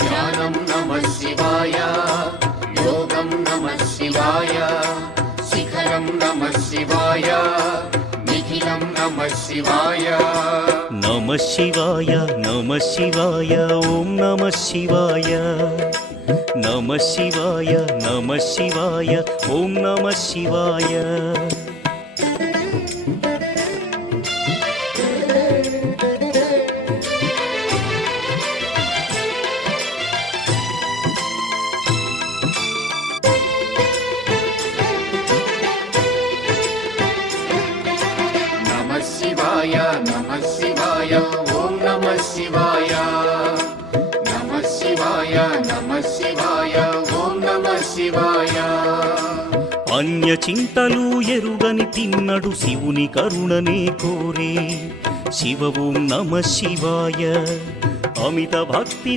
ధ్యానం నమః శివాయ, యోగం నమః శివాయ, శిఖరం నమః శివాయ, నిఖిలం నమః శివాయ. నమః శివాయ నమః శివాయ ఓం నమః శివాయ. నమః శివాయ నమః శివాయ ఓం నమః శివాయ. నమః శివాయ నమః శివాయ ఓం నమః శివాయ. నమః శివాయ నమః శివాయ ఓం నమః శివాయ. అన్య చింతలు ఎరుగని తిన్నడు శివుని కరుణనే కోరే. శివ ఓం నమః శివాయ. అమిత భక్తి